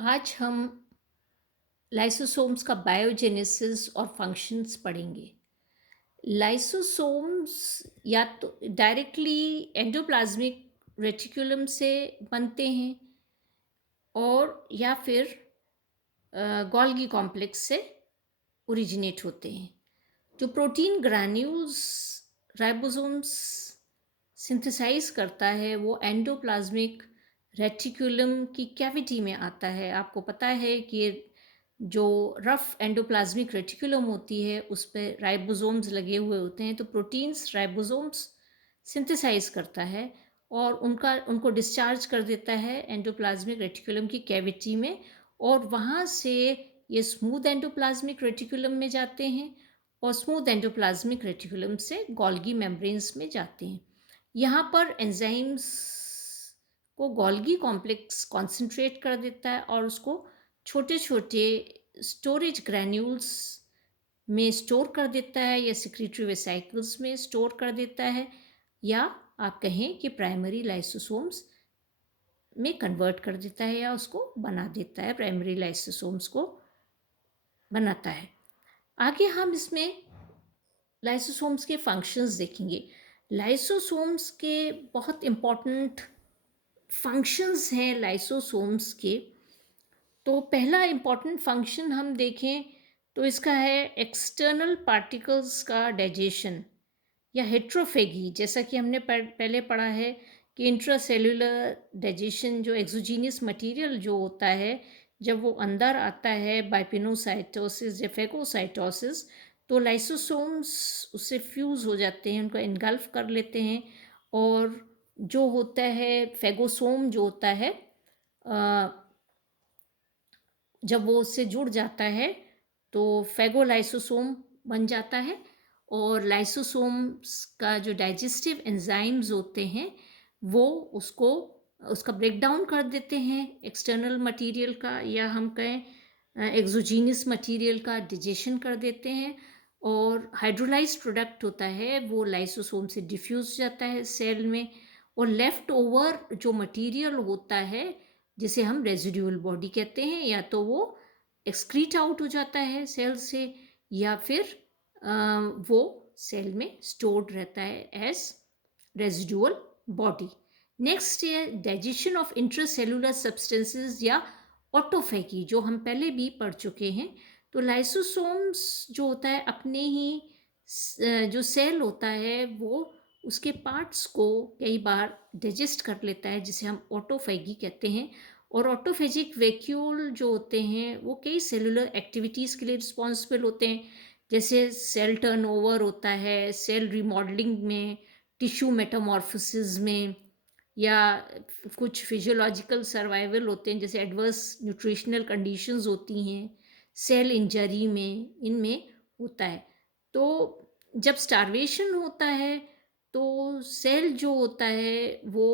आज हम लाइसोसोम्स का बायोजेनेसिस और फंक्शंस पढ़ेंगे। लाइसोसोम्स या तो डायरेक्टली एंडोप्लाज्मिक रेटिकुलम से बनते हैं और या फिर गोल्गी कॉम्प्लेक्स से ओरिजिनेट होते हैं। जो प्रोटीन ग्रैन्यूल्स राइबोसोम्स सिंथेसाइज करता है वो एंडोप्लाज्मिक रेटिकुलम की कैविटी में आता है। आपको पता है कि जो रफ एंडोप्लाज्मिक रेटिकुलम होती है उस पे राइबोसोम्स लगे हुए होते हैं, तो प्रोटीन्स राइबोसोम्स सिंथेसाइज करता है और उनको डिस्चार्ज कर देता है एंडोप्लाज्मिक रेटिकुलम की कैविटी में, और वहाँ से ये स्मूथ एंडोप्लाज्मिक रेटिकुलम में जाते हैं और स्मूथ एंडोप्लाज्मिक रेटिकुलम से गोल्गी मेम्ब्रेन्स में जाते हैं। यहाँ पर एंजाइम्स को गोल्गी कॉम्प्लेक्स कॉन्सेंट्रेट कर देता है और उसको छोटे छोटे स्टोरेज ग्रैन्यूल्स में स्टोर कर देता है या सिक्रीटरी वेसिकल्स में स्टोर कर देता है, या आप कहें कि प्राइमरी लाइसोसोम्स में कन्वर्ट कर देता है या उसको बना देता है, प्राइमरी लाइसोसोम्स को बनाता है। आगे हम इसमें लाइसोसोम्स के फंक्शंस देखेंगे। लाइसोसोम्स के बहुत इम्पॉर्टेंट फंक्शंस हैं लाइसोसोम्स के। तो पहला इम्पॉर्टेंट फंक्शन हम देखें तो इसका है एक्सटर्नल पार्टिकल्स का डाइजेशन या हेट्रोफेगी। जैसा कि हमने पहले पढ़ा है कि इंट्रासेल्युलर डाइजेशन, जो एक्सोजीनियस मटेरियल जो होता है, जब वो अंदर आता है बाइपिनोसाइटोसिस या फेगोसाइटोसिस, तो लाइसोसोम्स उससे फ्यूज़ हो जाते हैं, उनको इनगल्फ कर लेते हैं। और जो होता है फेगोसोम जो होता है, जब वो उससे जुड़ जाता है तो फेगोलाइसोसोम बन जाता है। और लाइसोसोम्स का जो डाइजेस्टिव एंजाइम्स होते हैं वो उसको उसका ब्रेक डाउन कर देते हैं, एक्सटर्नल मटेरियल का या हम कहें एक्सोजीनियस मटेरियल का डिजेशन कर देते हैं। और हाइड्रोलाइज्ड प्रोडक्ट होता है वो लाइसोसोम से डिफ्यूज जाता है सेल में, और लेफ्ट ओवर जो मटेरियल होता है जिसे हम रेजिड्यूल बॉडी कहते हैं, या तो वो एक्सक्रीट आउट हो जाता है सेल से या फिर वो सेल में स्टोर्ड रहता है एज रेजिडुअल बॉडी। नेक्स्ट है डाइजेशन ऑफ इंट्रासेलुलर सब्सटेंसेस या ऑटोफैगी, जो हम पहले भी पढ़ चुके हैं। तो लाइसोसोम्स जो होता है अपने ही जो सेल होता है वो उसके पार्ट्स को कई बार डाइजेस्ट कर लेता है, जिसे हम ऑटोफैगी कहते हैं। और ऑटोफेजिक वैक्यूल जो होते हैं वो कई सेलुलर एक्टिविटीज़ के लिए रिस्पॉन्सिबल होते हैं, जैसे सेल टर्नओवर होता है, सेल रिमॉडलिंग में, टिश्यू मेटामॉर्फोसिस में, या कुछ फिजियोलॉजिकल सर्वाइवल होते हैं जैसे एडवर्स न्यूट्रिशनल कंडीशंस होती हैं, सेल इंजरी में, इनमें होता है। तो जब स्टार्वेशन होता है तो सेल जो होता है वो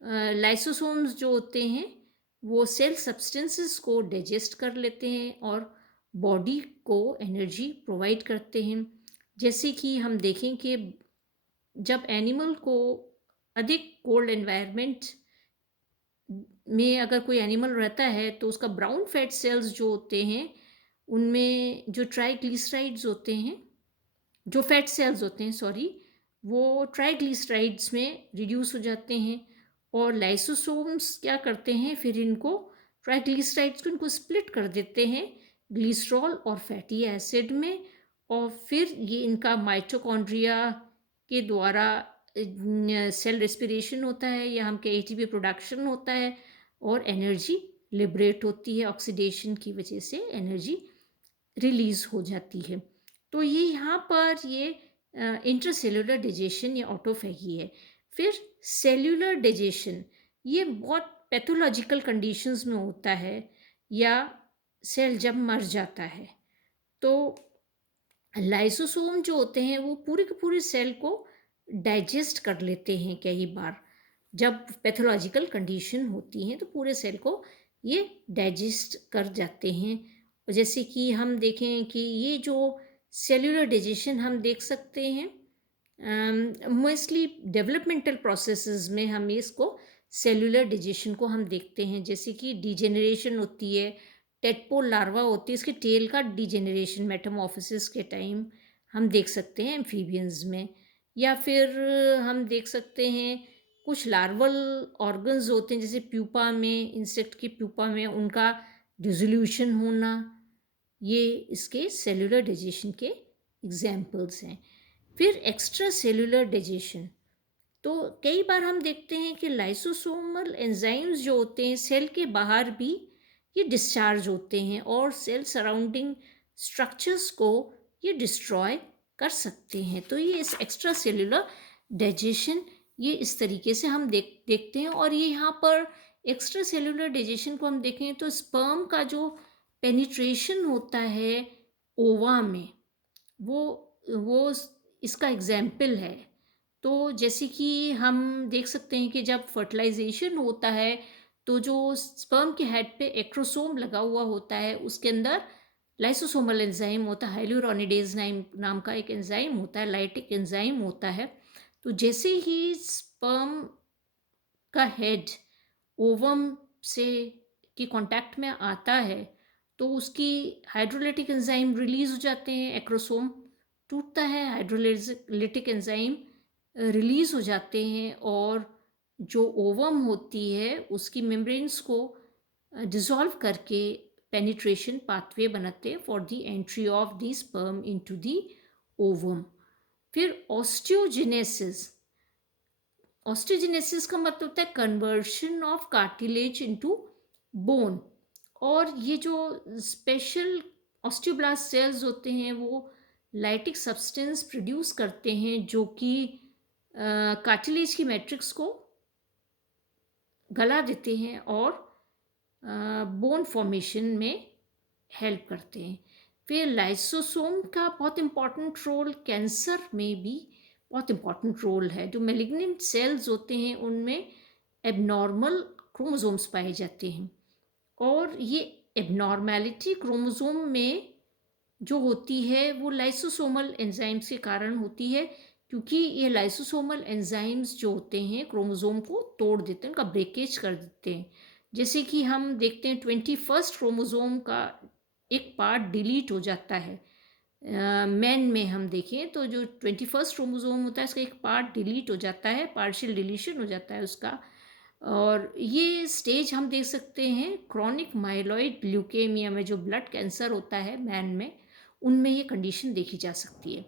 लाइसोसोम्स जो होते हैं वो सेल सब्सटेंसेस को डाइजेस्ट कर लेते हैं और बॉडी को एनर्जी प्रोवाइड करते हैं। जैसे कि हम देखें कि जब एनिमल को अधिक कोल्ड एनवायरनमेंट में अगर कोई एनिमल रहता है तो उसका ब्राउन फैट सेल्स जो होते हैं उनमें जो ट्राइग्लिसराइड्स होते हैं, जो फैट सेल्स होते हैं सॉरी, वो ट्राइग्लिसराइड्स में रिड्यूस हो जाते हैं। और लाइसोसोम्स क्या करते हैं, फिर इनको ट्राइग्लिसराइड्स को इनको स्प्लिट कर देते हैं ग्लिसरॉल और फैटी एसिड में, और फिर ये इनका माइटोकॉन्ड्रिया के द्वारा सेल रेस्पिरेशन होता है या हम कहें एटीपी प्रोडक्शन होता है और एनर्जी लिबरेट होती है, ऑक्सीडेशन की वजह से एनर्जी रिलीज हो जाती है। तो ये यहाँ पर ये इंट्रासेल्युलर डाइजेशन या ऑटोफैगी है। फिर सेल्युलर डाइजेशन ये बहुत पैथोलॉजिकल कंडीशंस में होता है या सेल जब मर जाता है, तो लाइसोसोम जो होते हैं वो पूरे के पूरे सेल को डाइजेस्ट कर लेते हैं। कई बार जब पैथोलॉजिकल कंडीशन होती हैं तो पूरे सेल को ये डाइजेस्ट कर जाते हैं। जैसे कि हम देखें कि ये जो सेल्यूलर डाइजेशन हम देख सकते हैं मोस्टली डेवलपमेंटल प्रोसेसेस में हम इसको सेलुलर डिजेशन को हम देखते हैं, जैसे कि डिजेनरेशन होती है, टेडपोल लार्वा होती है, इसके टेल का डिजेनरेशन मेटामॉर्फोसिस के टाइम हम देख सकते हैं एम्फीबियंस में। या फिर हम देख सकते हैं कुछ लार्वल ऑर्गन्स होते हैं, जैसे प्यूपा में, इंसेक्ट की प्यूपा में उनका डिसोल्यूशन होना, ये इसके सेलुलर डाइजेशन के एग्जाम्पल्स हैं। फिर एक्स्ट्रा सेलुलर डाइजेशन, तो कई बार हम देखते हैं कि लाइसोसोमल एंजाइम्स जो होते हैं सेल के बाहर भी ये डिस्चार्ज होते हैं और सेल सराउंडिंग स्ट्रक्चर्स को ये डिस्ट्रॉय कर सकते हैं। तो ये इस एक्स्ट्रा सेलुलर डाइजेशन, ये इस तरीके से हम देखते हैं। और ये यहाँ पर एक्स्ट्रा सेलुलर डाइजेशन को हम देखें तो स्पर्म का जो पेनिट्रेशन होता है ओवा में, वो इसका एग्जाम्पल है। तो जैसे कि हम देख सकते हैं कि जब फर्टिलाइजेशन होता है तो जो स्पर्म के हेड पे एक्रोसोम लगा हुआ होता है उसके अंदर लाइसोसोमल एंजाइम होता है, हाइलुरोनिडेज नाम का एक एंजाइम होता है, लाइटिक एंजाइम होता है। तो जैसे ही स्पर्म का हेड ओवम से की कांटेक्ट में आता है तो उसकी हाइड्रोलाइटिक एंजाइम रिलीज हो जाते हैं, एक्रोसोम टूटता है, हाइड्रोलाइटिक एंजाइम रिलीज हो जाते हैं और जो ओवम होती है उसकी मेम्ब्रेन्स को डिसॉल्व करके पेनिट्रेशन पाथवे बनाते हैं for the entry of the sperm into the ovum. फिर ऑस्टियोजेनेसिस का मतलब होता है conversion of cartilage into bone. और ये जो स्पेशल ऑस्टियोब्लास्ट सेल्स होते हैं वो लाइटिक सब्सटेंस प्रोड्यूस करते हैं जो कि कार्टिलेज की मैट्रिक्स को गला देते हैं और बोन फॉर्मेशन में हेल्प करते हैं। फिर लाइसोसोम का बहुत इम्पॉर्टेंट रोल कैंसर में भी बहुत इम्पॉर्टेंट रोल है। जो मेलिग्नेंट सेल्स होते हैं उनमें एबनॉर्मल क्रोमोसोम्स पाए जाते हैं और ये एबनॉर्मेलिटी क्रोमोसोम में जो होती है वो लाइसोसोमल एंजाइम्स के कारण होती है, क्योंकि ये लाइसोसोमल एंजाइम्स जो होते हैं क्रोमोसोम को तोड़ देते हैं, उनका ब्रेकेज कर देते हैं। जैसे कि हम देखते हैं 21st क्रोमोसोम का एक पार्ट डिलीट हो जाता है। मैन में हम देखें तो जो 21st क्रोमोसोम होता है इसका एक पार्ट डिलीट हो जाता है, पार्शियल डिलीशन हो जाता है उसका। और ये स्टेज हम देख सकते हैं क्रॉनिक माइलॉइड ल्यूकेमिया में, जो ब्लड कैंसर होता है मैन में, उनमें ये कंडीशन देखी जा सकती है।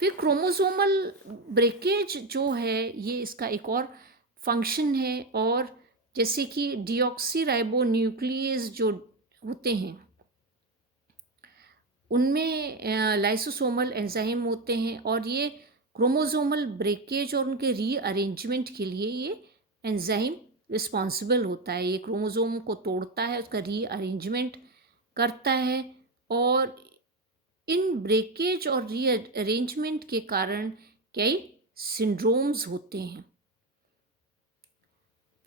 फिर क्रोमोसोमल ब्रेकेज जो है ये इसका एक और फंक्शन है। और जैसे कि डीऑक्सी न्यूक्लियस जो होते हैं उनमें लाइसोसोमल एंजाइम होते हैं और ये क्रोमोसोमल ब्रेकेज और उनके रीअरेंजमेंट के लिए ये एंजाइम रिस्पॉन्सिबल होता है। ये क्रोमोसोम को तोड़ता है, उसका रीअरेंजमेंट करता है और इन ब्रेकेज और रीअरेंजमेंट के कारण कई सिंड्रोम्स होते हैं।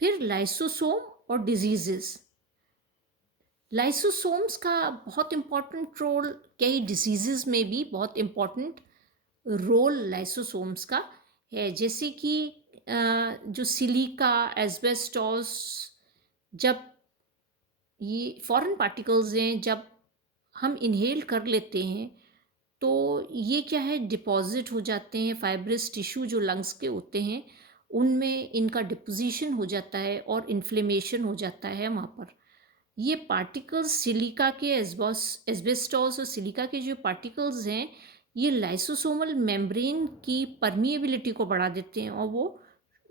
फिर लाइसोसोम और डिजीजेस, लाइसोसोम्स का बहुत इम्पॉर्टेंट रोल, कई डिजीजेस में भी बहुत इम्पॉर्टेंट रोल लाइसोसोम्स का है। जैसे कि जो सिलिका, एस्बेस्टॉस, जब ये फॉरेन पार्टिकल्स हैं जब हम इनहेल कर लेते हैं तो ये क्या है, डिपॉजिट हो जाते हैं। फाइब्रस टिश्यू जो लंग्स के होते हैं उनमें इनका डिपोजिशन हो जाता है और इन्फ्लेमेशन हो जाता है वहाँ पर। ये पार्टिकल्स सिलिका के, एस्बेस्टॉस और सिलिका के जो पार्टिकल्स हैं ये लाइसोसोमल मेम्ब्रेन की परमिएबिलिटी को बढ़ा देते हैं और वो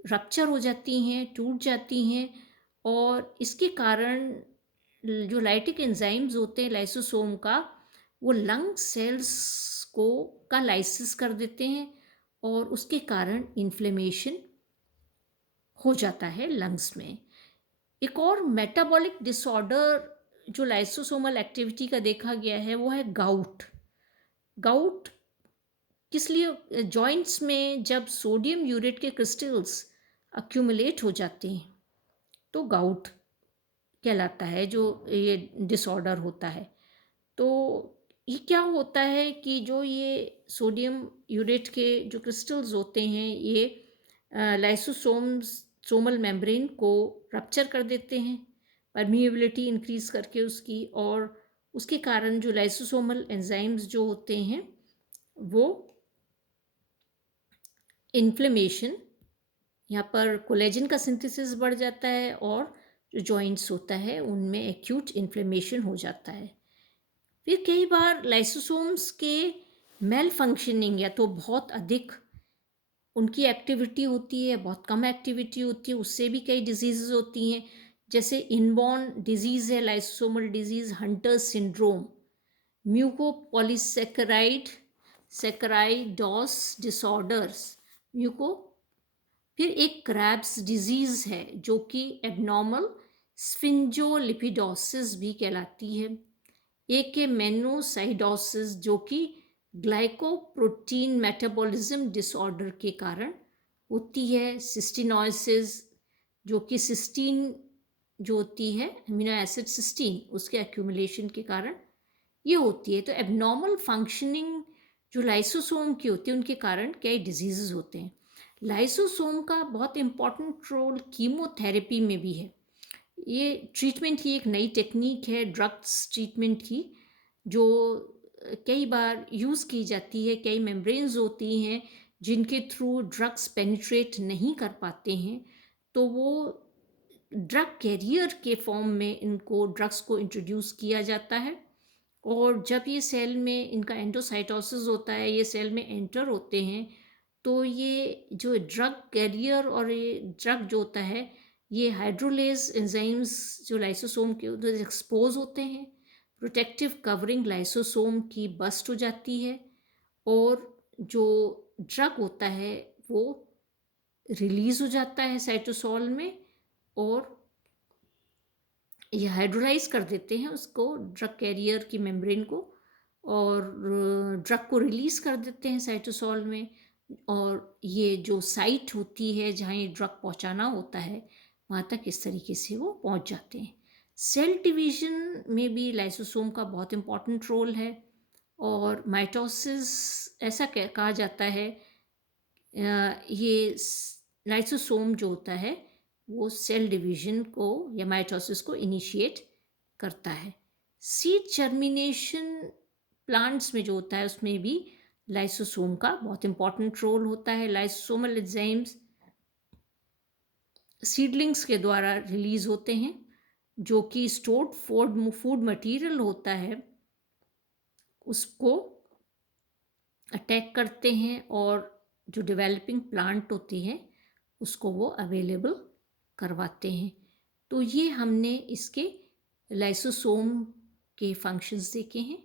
रप्चर हो जाती हैं, टूट जाती हैं। और इसके कारण जो लाइटिक एंजाइम्स होते हैं लाइसोसोम का, वो लंग सेल्स को का लाइसिस कर देते हैं और उसके कारण इन्फ्लेमेशन हो जाता है लंग्स में। एक और मेटाबॉलिक डिसऑर्डर जो लाइसोसोमल एक्टिविटी का देखा गया है वो है गाउट। गाउट किस लिए, जॉइंट्स में जब सोडियम यूरेट के क्रिस्टल्स अक्यूमुलेट हो जाते हैं तो गाउट कहलाता है, जो ये डिसऑर्डर होता है। तो ये क्या होता है कि जो ये सोडियम यूरेट के जो क्रिस्टल्स होते हैं ये लाइसोसोम्स लाइसोसोमल मेम्ब्रेन को रप्चर कर देते हैं, परमिएबिलिटी इंक्रीज करके उसकी, और उसके कारण जो लाइसोसोमल एंजाइम्स जो होते हैं वो इन्फ्लेमेशन, यहाँ पर कोलेजन का सिंथेसिस बढ़ जाता है और जो जॉइंट्स होता है उनमें एक्यूट इन्फ्लेमेशन हो जाता है। फिर कई बार लाइसोसोम्स के मेल फंक्शनिंग, या तो बहुत अधिक उनकी एक्टिविटी होती है, बहुत कम एक्टिविटी होती है, उससे भी कई डिजीज़ होती हैं। जैसे इनबॉर्न डिजीज़ है lysosomal disease, Hunter's syndrome, mucopolysaccharide saccharidoses disorders, muco. फिर एक क्रैब्स डिजीज़ है जो कि एबनॉर्मल स्फिंजोलिपिडोसिस भी कहलाती है। एक है मेनोसाइडोसिस जो कि ग्लाइकोप्रोटीन मेटाबॉलिज्म डिसऑर्डर के कारण होती है। सिस्टिनोसिस जो कि सिस्टीन जो होती है अमीनो एसिड सिस्टीन, उसके एक्यूमुलेशन के कारण ये होती है। तो एबनॉर्मल फंक्शनिंग जो लाइसोसोम की होती है उनके कारण कई डिजीज़ होते हैं। लाइसोसोम का बहुत इम्पॉर्टेंट रोल कीमोथेरेपी में भी है। ये ट्रीटमेंट की एक नई टेक्निक है ड्रग्स ट्रीटमेंट की, जो कई बार यूज़ की जाती है। कई मेम्ब्रेन्स होती हैं जिनके थ्रू ड्रग्स पेनिट्रेट नहीं कर पाते हैं, तो वो ड्रग कैरियर के फॉर्म में इनको ड्रग्स को इंट्रोड्यूस किया जाता है, और जब ये सेल में इनका एंडोसाइटोसिस होता है, ये सेल में एंटर होते हैं, तो ये जो ड्रग कैरियर और ये ड्रग जो होता है, ये हाइड्रोलेज एंजाइम्स जो लाइसोसोम के उधर एक्सपोज होते हैं, प्रोटेक्टिव कवरिंग लाइसोसोम की बस्ट हो जाती है, और जो ड्रग होता है वो रिलीज हो जाता है साइटोसोल में, और ये हाइड्रोलाइज कर देते हैं उसको, ड्रग कैरियर की मेम्ब्रेन को, और ड्रग को रिलीज कर देते हैं साइटोसोल में। और ये जो साइट होती है जहाँ ये ड्रग पहुँचाना होता है, वहाँ तक इस तरीके से वो पहुँच जाते हैं। सेल डिवीजन में भी लाइसोसोम का बहुत इम्पॉर्टेंट रोल है, और माइटोसिस ऐसा कहा जाता है, ये लाइसोसोम जो होता है वो सेल डिवीजन को या माइटोसिस को इनिशिएट करता है। सीड जर्मिनेशन प्लांट्स में जो होता है उसमें भी लाइसोसोम का बहुत इम्पॉर्टेंट रोल होता है। लाइसोसोमल एंजाइम्स सीडलिंग्स के द्वारा रिलीज होते हैं, जो कि स्टोर्ड फूड मटेरियल होता है उसको अटैक करते हैं, और जो डेवलपिंग प्लांट होती है उसको वो अवेलेबल करवाते हैं। तो ये हमने इसके लाइसोसोम के फंक्शंस देखे हैं।